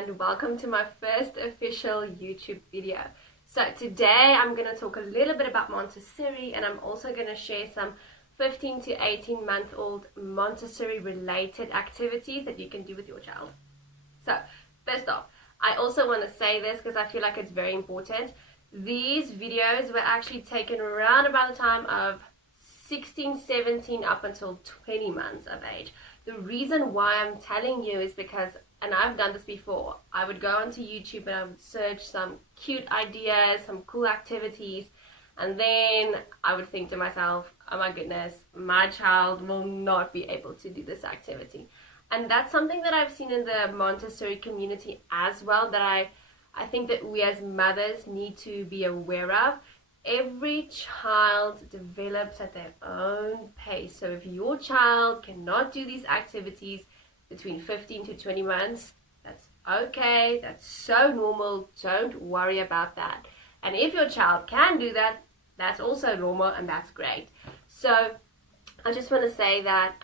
and welcome to my first official YouTube video. So today I'm going to talk a little bit about Montessori, and I'm also going to share some 15 to 18 month old Montessori related activities that you can do with your child. So first off, I also want to say this because I feel like it's very important. These videos were actually taken around about the time of 16, 17 up until 20 months of age. The reason why I'm telling you is because, and I've done this before, I would go onto YouTube and I would search some cute ideas, some cool activities, and then I would think to myself, oh my goodness, my child will not be able to do this activity. And that's something that I've seen in the Montessori community as well, that I think that we as mothers need to be aware of. Every child develops at their own pace. So if your child cannot do these activities between 15 to 20 months, that's okay. That's so normal. Don't worry about that. And if your child can do that, that's also normal, and that's great. So I just want to say that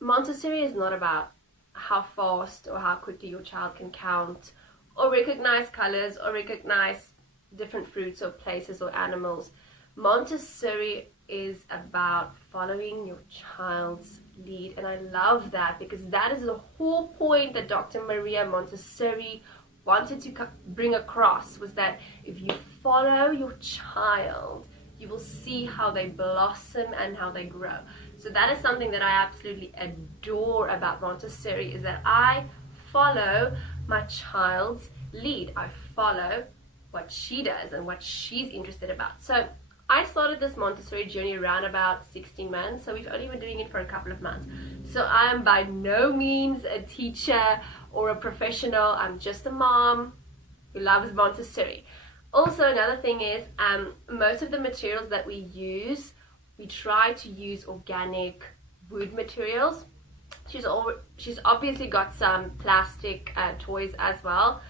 Montessori is not about how fast or how quickly your child can count or recognize colors or recognize different fruits or places or animals. Montessori is about following your child's lead, and I love that because that is the whole point that Dr. Maria Montessori wanted to bring across, was that if you follow your child, you will see how they blossom and how they grow. So that is something that I absolutely adore about Montessori, is that I follow my child's lead. I follow what she does and what she's interested about. So I started this Montessori journey around about 16 months, so we've only been doing it for a couple of months. So I am by no means a teacher or a professional. I'm just a mom who loves Montessori. Also, another thing is, most of the materials that we use, we try to use organic wood materials. She's obviously got some plastic toys as well.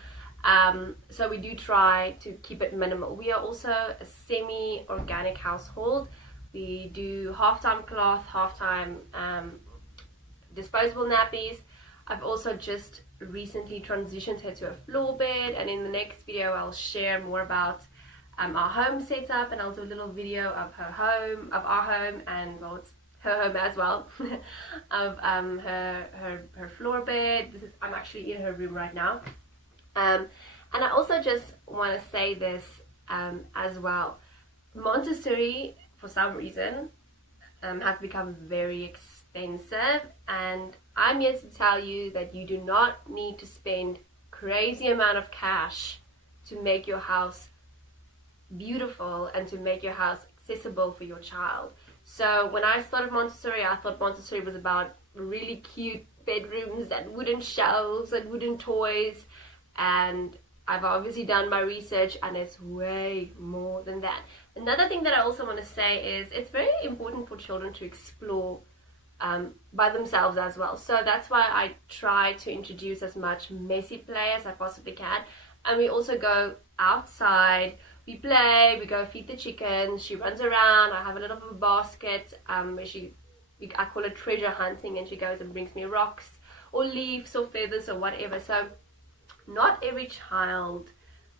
So we do try to keep it minimal. We are also a semi-organic household. We do half-time cloth, half-time disposable nappies. I've also just recently transitioned her to a floor bed, and in the next video I'll share more about our home setup, and I'll do a little video of our home, and well, it's her home as well, of her floor bed. I'm actually in her room right now. And I also just want to say this as well. Montessori, for some reason, has become very expensive, and I'm here to tell you that you do not need to spend crazy amount of cash to make your house beautiful and to make your house accessible for your child. So when I started Montessori, I thought Montessori was about really cute bedrooms and wooden shelves and wooden toys. And I've obviously done my research, and it's way more than that. Another thing that I also want to say is it's very important for children to explore by themselves as well. So that's why I try to introduce as much messy play as I possibly can. And we also go outside, we play, we go feed the chickens, she runs around, I have a little bit of a basket where I call it treasure hunting, and she goes and brings me rocks or leaves or feathers or whatever. So not every child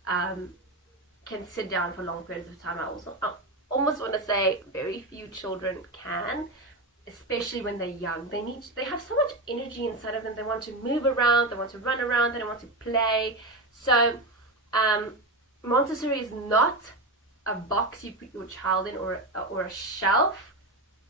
can sit down for long periods of time. I almost want to say very few children can, especially when they're young. They have so much energy inside of them. They want to move around, they want to run around, they want to play. So Montessori is not a box you put your child in, or a shelf,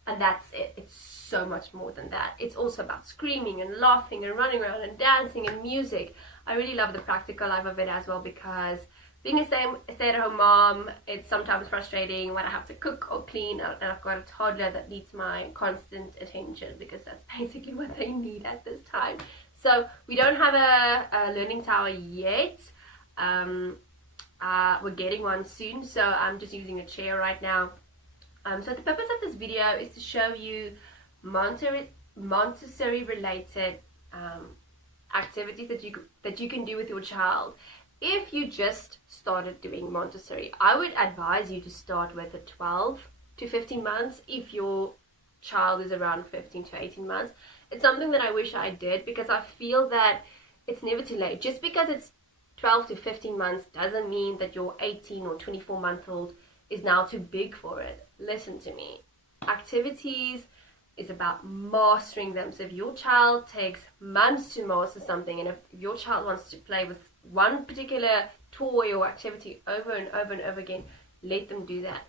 and that's it. It's so much more than that. It's also about screaming and laughing and running around and dancing and music. I really love the practical life of it as well, because being a stay-at-home mom, it's sometimes frustrating when I have to cook or clean, and I've got a toddler that needs my constant attention, because that's basically what they need at this time. So we don't have a learning tower yet. We're getting one soon, so I'm just using a chair right now. So the purpose of this video is to show you Montessori related activities that you can do with your child. If you just started doing Montessori, I would advise you to start with the 12 to 15 months if your child is around 15 to 18 months. It's something that I wish I did, because I feel that it's never too late. Just because it's 12 to 15 months doesn't mean that your 18 or 24-month-old is now too big for it. Listen to me. Activities is about mastering them. So if your child takes months to master something, and if your child wants to play with one particular toy or activity over and over and over again, let them do that.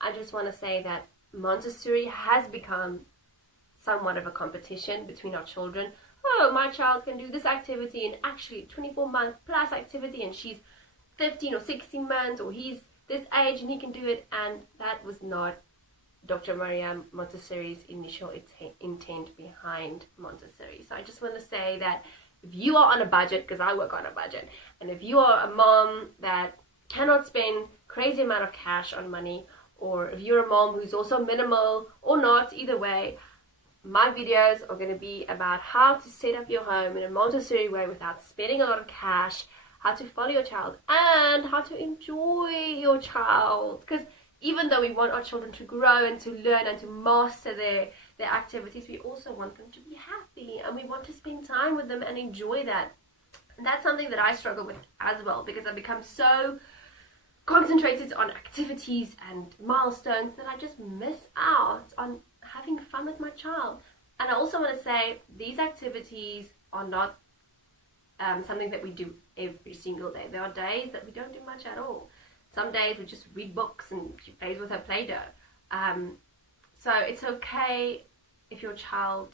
I just want to say that Montessori has become somewhat of a competition between our children. Oh, my child can do this activity, and actually 24-month plus activity, and she's 15 or 16 months, or he's this age and he can do it. And that was not Dr. Maria Montessori's initial intent behind Montessori. So I just want to say that if you are on a budget, because I work on a budget, and if you are a mom that cannot spend crazy amount of cash on money, or if you're a mom who's also minimal or not, either way, my videos are going to be about how to set up your home in a Montessori way without spending a lot of cash, how to follow your child, and how to enjoy your child. Because even though we want our children to grow and to learn and to master their activities, we also want them to be happy, and we want to spend time with them and enjoy that. And that's something that I struggle with as well, because I become so concentrated on activities and milestones that I just miss out on having fun with my child. And I also want to say these activities are not something that we do every single day. There are days that we don't do much at all. Some days we just read books and she plays with her Play-Doh. So it's okay if your child,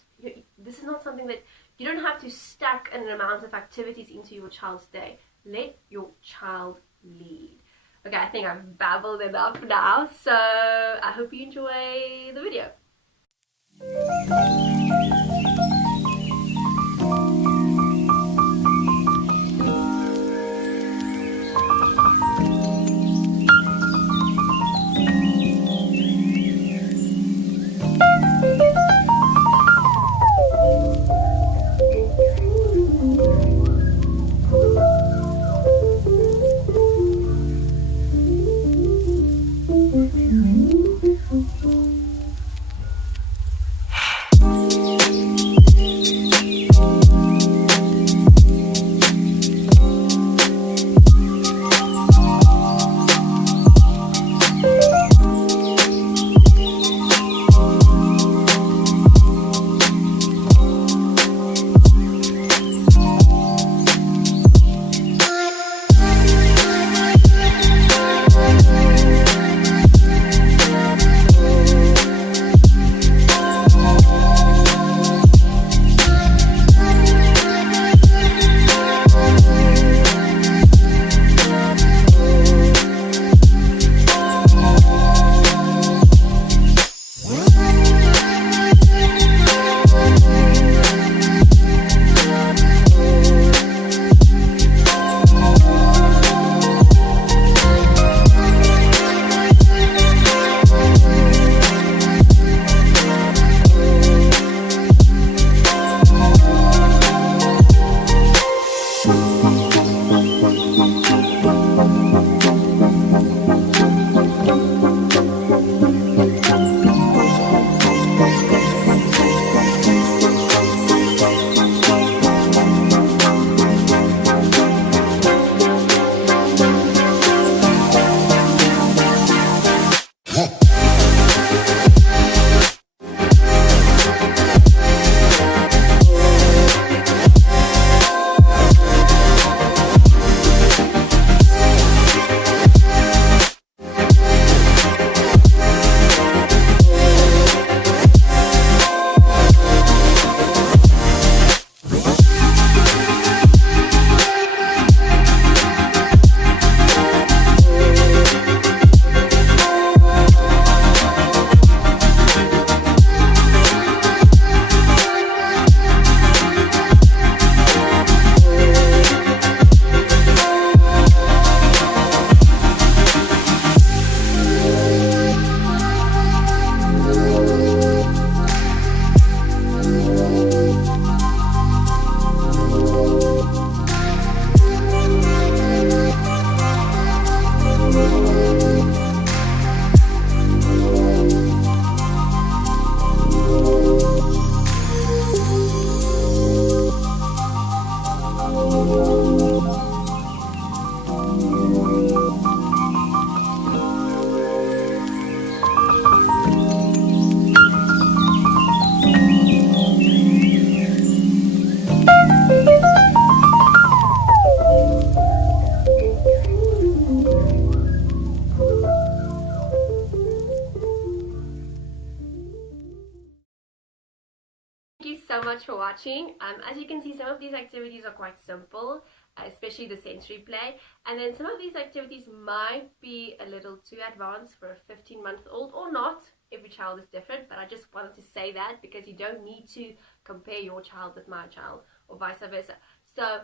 this is not something that you don't have to stack an amount of activities into your child's day. Let your child lead. Okay, I think I've babbled enough now, so I hope you enjoy the video. much for watching. As you can see, some of these activities are quite simple, especially the sensory play, and then some of these activities might be a little too advanced for a 15-month-old or not. Every child is different, but I just wanted to say that because you don't need to compare your child with my child or vice versa. So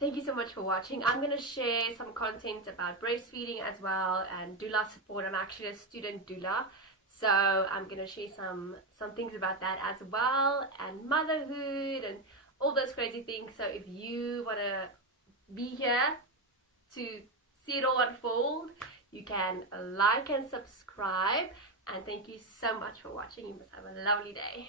thank you so much for watching. I'm going to share some content about breastfeeding as well, and doula support. I'm actually a student doula, so I'm going to share some things about that as well, and motherhood and all those crazy things. So if you want to be here to see it all unfold, you can like and subscribe. And thank you so much for watching. You must have a lovely day.